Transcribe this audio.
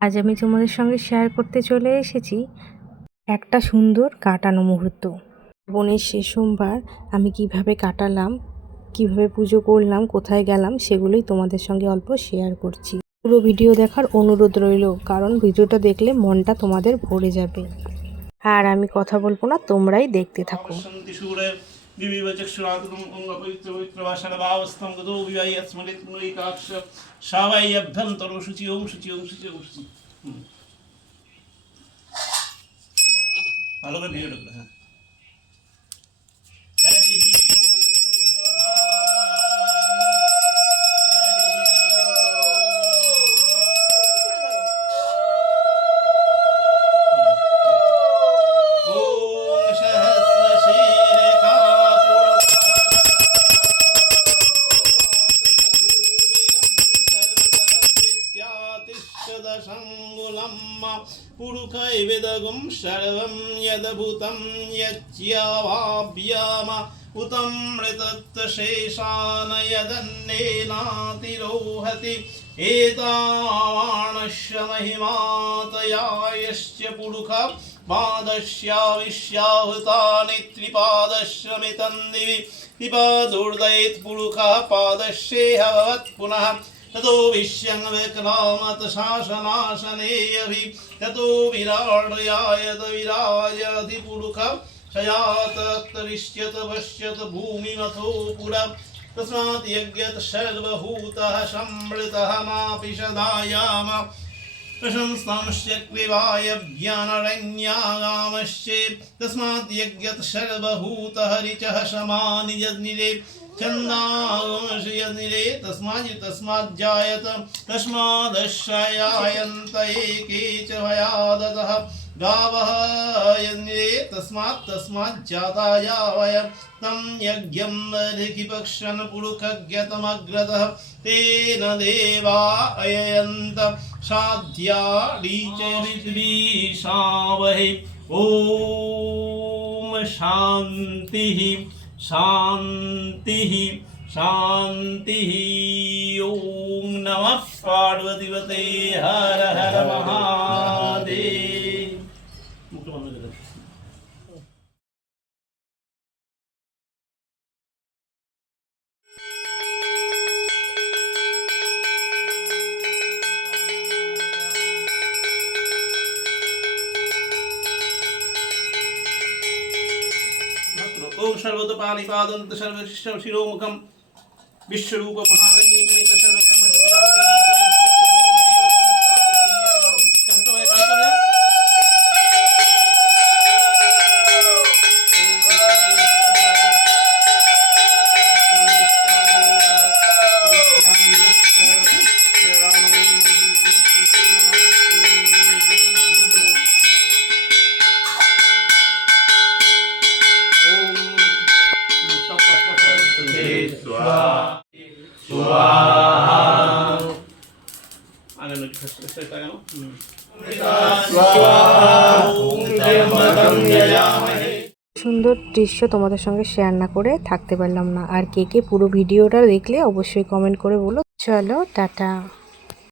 আজ আমি তোমাদের সঙ্গে শেয়ার করতে চলে এসেছি একটা সুন্দর কাটানো মুহূর্ত। বোনের শেষ সোমবার আমি কিভাবে কাটালাম, কিভাবে পুজো করলাম, কোথায় গেলাম, সেগুলোই তোমাদের সঙ্গে অল্প শেয়ার করছি। পুরো ভিডিও দেখার অনুরোধ রইল, কারণ ভিডিওটা দেখলে মনটা তোমাদের ভরে যাবে। আর আমি কথা বলবো না, তোমরাই দেখতে থাকো। ভালো করে ভিডিও ঢুকলো। হ্যাঁ, पुरुखैवेदगुं सर्वं यद्भूतं यच्चावाभ्याम उतमृतत्शेषान् यदन्नेनातिरोहति एतावाणस्य महिमातया यस्य पुरुख पादस्याविश्याहुतानि त्रिपादस्य मितं दिवि त्रिपादोर्दयेत् पुरुखः पादस्येह भवत् पुनः ततो विश्यं विक्रामत शासनाशनेऽभि ततो विराडयायत विराजति पुरुखः शयातरिष्यत पश्यत भूमिमथो पुरा तस्मात् यज्ञत् सर्वभूतः संवृतः मापिषदायाम प्रशंसांश्चक्रिवाय ज्ञानरण्यागामश्चे तस्मात् यज्ञत् सर्वभूतः ऋचः समानि यज्ञिरे छन्दांशयनिरे तस्माज्जायत तस्मादश्रयायन्त एके च भयादतः गावः यज्ञिरे तस्माज्जाताया वयं तं यज्ञं ऋखिपक्षन् पुरुषज्ञतमग्रतः तेन देवा अययन्त साध्याडीचरिद्विषावहे ॐ शान्तिः शान्तिः शान्तिः। ॐ नमः पार्वतीपते हर हर महादेव। ओम सर्वतोपालिपादन्त सर्वशिष्ट शिरोमुखम विश्वरूप महालक्ष्मी प्रणीत सर्वकर्म সুন্দর দৃশ্য তোমাদের সঙ্গে শেয়ার না করে থাকতে পারলাম না। আর কে কে পুরো ভিডিওটা দেখলে অবশ্যই কমেন্ট করে বলো। চলো টাটা।